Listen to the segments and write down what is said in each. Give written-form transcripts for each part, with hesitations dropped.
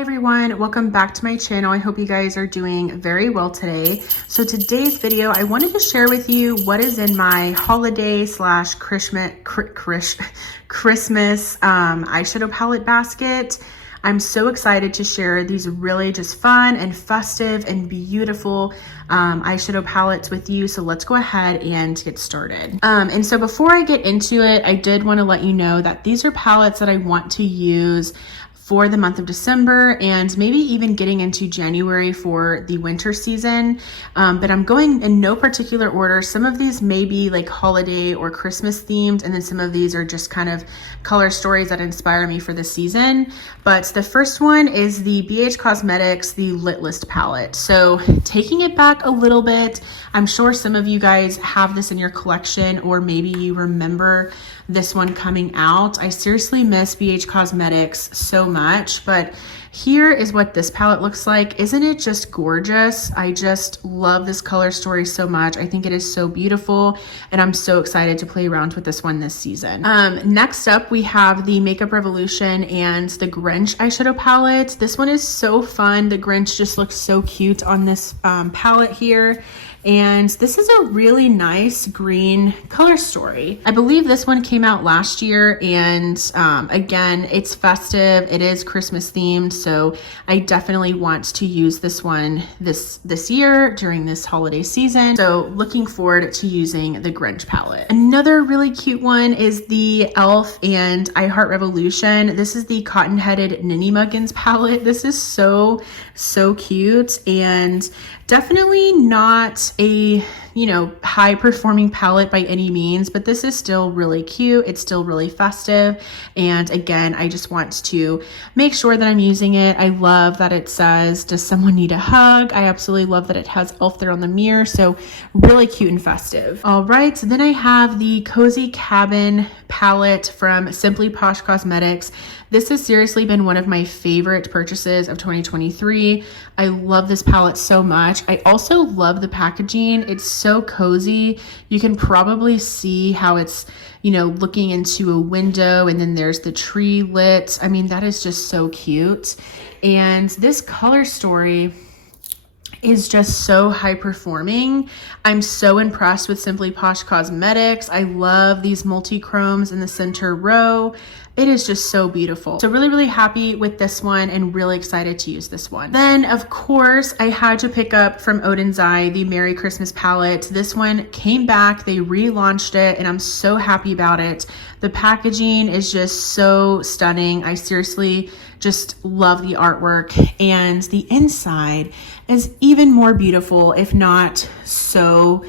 Hi everyone, welcome back to my channel. I hope you guys are doing very well today. So today's video, I wanted to share with you what is in my holiday slash Christmas eyeshadow palette basket. I'm so excited to share these really just fun and festive and beautiful eyeshadow palettes with you. So let's go ahead and get started. And so before I get into it, I did want to let you know that these are palettes that I want to use for the month of December and maybe even getting into January for the winter season. But I'm going in no particular order. Some of these may be like holiday or Christmas themed, and then some of these are just kind of color stories that inspire me for the season. But the first one is the BH Cosmetics, the Lit List palette. So taking it back a little bit, I'm sure some of you guys have this in your collection, or maybe you remember this one coming out. I seriously miss BH Cosmetics so much, but here is what this palette looks like. Isn't it just gorgeous? I just love this color story so much. I think it is so beautiful, and I'm so excited to play around with this one this season. Next up, we have the Makeup Revolution and the Grinch eyeshadow palette. This one is so fun. The Grinch just looks so cute on this palette here. And this is a really nice green color story. I believe this one came out last year, and again, it's festive. It is Christmas themed, so I definitely want to use this one this year during this holiday season. So looking forward to using the Grinch palette. Another really cute one is the e.l.f. and I Heart Revolution. This is the Cotton Headed Ninny Muggins palette. This is so cute, and definitely not a, high performing palette by any means, but this is still really cute. It's still really festive. And again, I just want to make sure that I'm using it. I love that it says, does someone need a hug? I absolutely love that it has e.l.f. there on the mirror. So really cute and festive. All right. So then I have the Cozy Cabin palette from Simply Posh Cosmetics. This has seriously been one of my favorite purchases of 2023. I love this palette so much. I also love the packaging. It's so cozy. You can probably see how it's, looking into a window, and then there's the tree lit. I mean, that is just so cute. And this color story is just so high performing. I'm so impressed with Simply Posh Cosmetics. I love these multi-chromes in the center row. It is just so beautiful. So really happy with this one and really excited to use this one. Then of course I had to pick up from Odin's Eye the Merry Christmas palette. This one came back, they relaunched it, and I'm so happy about it. The packaging is just so stunning. I seriously just love the artwork, and the inside is even more beautiful, if not so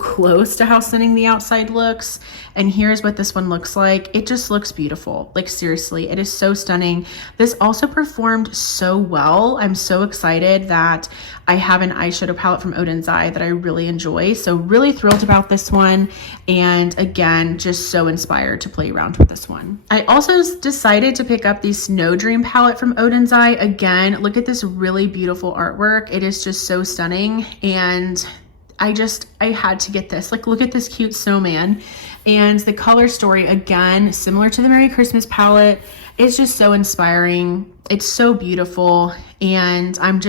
close to how stunning the outside looks. And here's what this one looks like. It just looks beautiful. Like seriously, it is so stunning. This also performed so well. I'm so excited that I have an eyeshadow palette from Odin's Eye that I really enjoy. So really thrilled about this one. And again, just so inspired to play around with this one. I also decided to pick up the Snow Dream palette from Odin's Eye. Again, look at this really beautiful artwork. It is just so stunning. And I had to get this. Like, look at this cute snowman. And the color story, again, similar to the Merry Christmas palette, it's just so inspiring. It's so beautiful. And I'm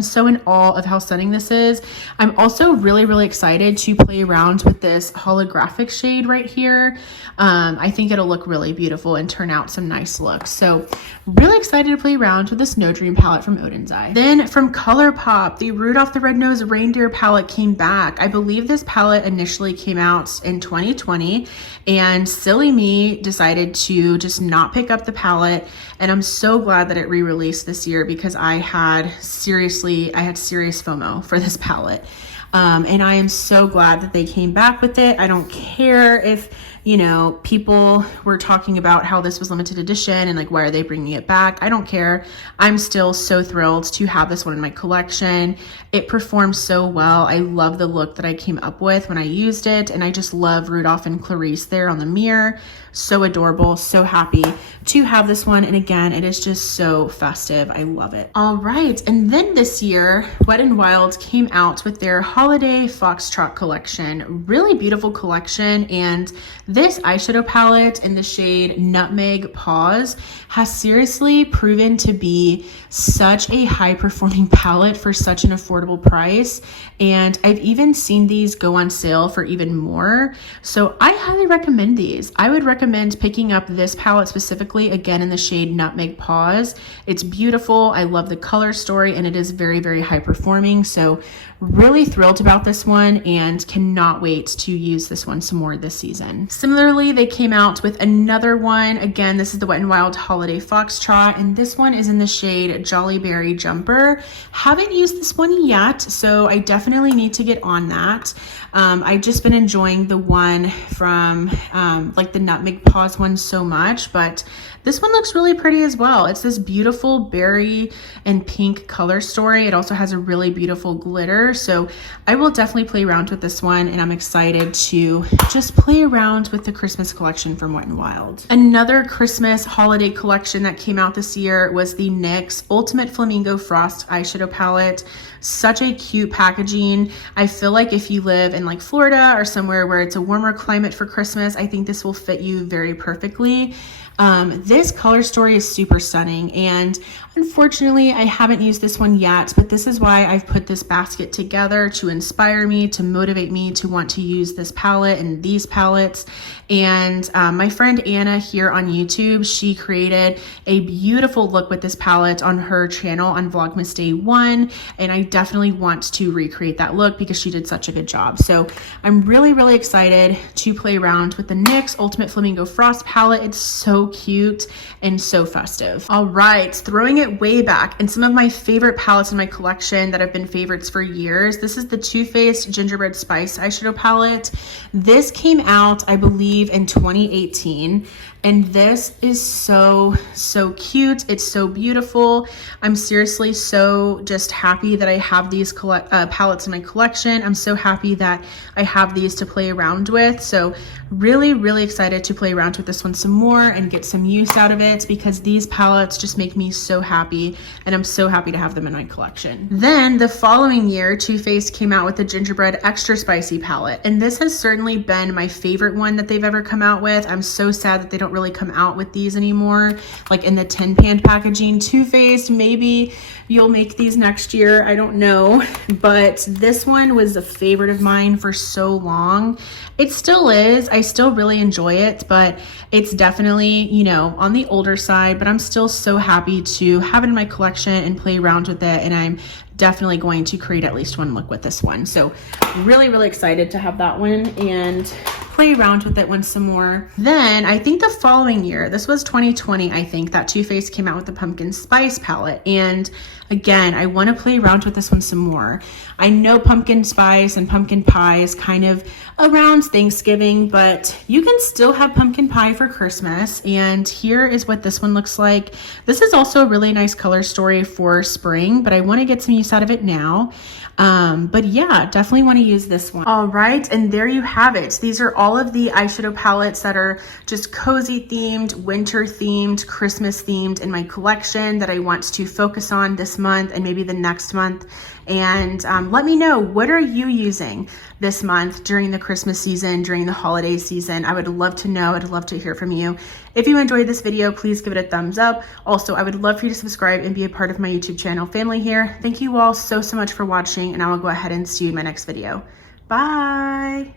so in awe of how stunning this is. I'm also really excited to play around with this holographic shade right here. I think it'll look really beautiful and turn out some nice looks. So really excited to play around with the Snow Dream palette from Odin's Eye. Then from ColourPop, the Rudolph the Red-Nosed Reindeer palette came back. I believe this palette initially came out in 2020, and silly me decided to just not pick up the palette. And I'm so glad that it re-released this year, because I had serious FOMO for this palette. And I am so glad that they came back with it. I don't care if, people were talking about how this was limited edition and like, why are they bringing it back? I don't care. I'm still so thrilled to have this one in my collection. It performed so well. I love the look that I came up with when I used it. And I just love Rudolph and Clarice there on the mirror. So adorable, so happy to have this one. And again, it is just so festive. I love it. All right. And then this year, Wet n Wild came out with their Holiday Foxtrot collection. Really beautiful collection. And This eyeshadow palette in the shade Nutmeg Paws has seriously proven to be such a high performing palette for such an affordable price. And I've even seen these go on sale for even more. So I highly recommend these. I would recommend picking up this palette specifically, again in the shade Nutmeg Paws. It's beautiful. I love the color story and it is very, very high performing. So really thrilled about this one and cannot wait to use this one some more this season. Similarly, they came out with another one. Again, this is the Wet n Wild Holiday Foxtrot, and this one is in the shade Jolly Berry Jumper. Haven't used this one yet, so I definitely need to get on that. I've just been enjoying the one from like the Nutmeg Paws one so much, but this one looks really pretty as well. It's this beautiful berry and pink color story. It also has a really beautiful glitter. So I will definitely play around with this one, and I'm excited to just play around with the Christmas collection from Wet n Wild. Another Christmas holiday collection that came out this year was the NYX Ultimate Flamingo Frost eyeshadow palette. Such a cute packaging. I feel like if you live in like Florida or somewhere where it's a warmer climate for Christmas, I think this will fit you very perfectly. This color story is super stunning, and unfortunately I haven't used this one yet, but this is why I've put this basket together to inspire me, to motivate me to want to use this palette and these palettes. And my friend Anna here on YouTube, she created a beautiful look with this palette on her channel on Vlogmas Day 1, and I definitely want to recreate that look because she did such a good job. So I'm really, really excited to play around with the NYX Ultimate Flamingo Frost palette. It's so cute and so festive. All right, throwing it way back, and some of my favorite palettes in my collection that have been favorites for years. This is the Too Faced Gingerbread Spice eyeshadow palette. This came out, I believe, in 2018. And this is so, so cute. It's so beautiful. I'm seriously so just happy that I have these palettes in my collection. I'm so happy that I have these to play around with. So really, really excited to play around with this one some more and get some use out of it, because these palettes just make me so happy, and I'm so happy to have them in my collection. Then the following year, Too Faced came out with the Gingerbread Extra Spicy palette. And this has certainly been my favorite one that they've ever come out with. I'm so sad that they don't really come out with these anymore, like in the tin pan packaging. Too Faced, maybe you'll make these next year, I don't know, but this one was a favorite of mine for so long. It still is. I still really enjoy it, but it's definitely, you know, on the older side, but I'm still so happy to have it in my collection and play around with it, and I'm definitely going to create at least one look with this one. So really, really excited to have that one and play around with it one some more. Then I think the following year, this was 2020, I think, that Too Faced came out with the Pumpkin Spice palette. And again, I want to play around with this one some more. I know pumpkin spice and pumpkin pie is kind of around Thanksgiving, but you can still have pumpkin pie for Christmas. And here is what this one looks like. This is also a really nice color story for spring, but I want to get some use out of it now. But yeah, definitely want to use this one. All right, and there you have it. These are all of the eyeshadow palettes that are just cozy themed, winter themed, Christmas themed in my collection that I want to focus on this month and maybe the next month. And let me know, what are you using this month during the Christmas season, during the holiday season? I would love to know. I'd love to hear from you. If you enjoyed this video, please give it a thumbs up. Also, I would love for you to subscribe and be a part of my YouTube channel family here. Thank you all so, so much for watching, and I will go ahead and see you in my next video. Bye.